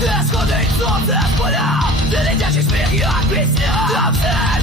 Ти сходить сонце з поля, ти дитячий сміх, як пісня, Там все!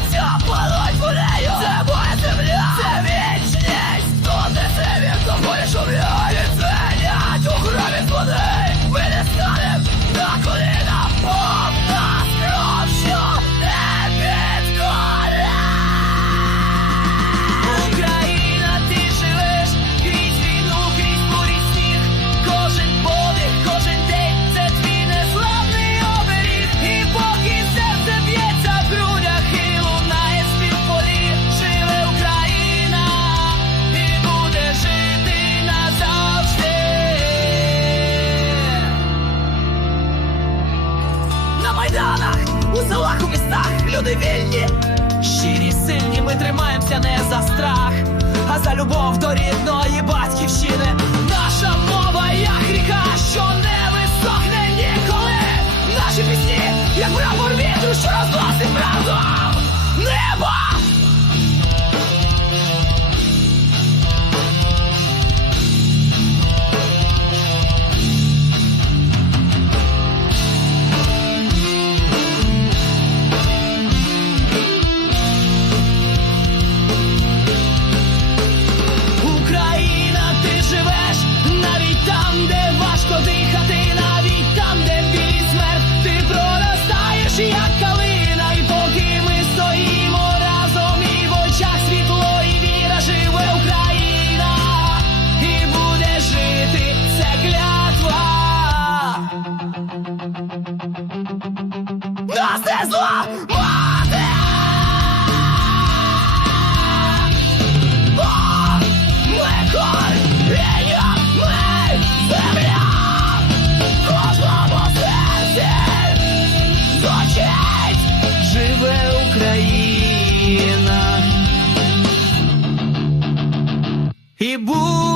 майданах, у селах, у містах люди вільні, щирі, сильні, ми тримаємося не за страх, а за любов до рідної батьківщини. Наша мова, як ріка, що не висохне ніколи. Наші пісні, як прапор вітру, що розносить правду. Не Маси зла! Мати! Бог! Ми коріння! Ми земля! В кожному серці звучить! Живе Україна! І буде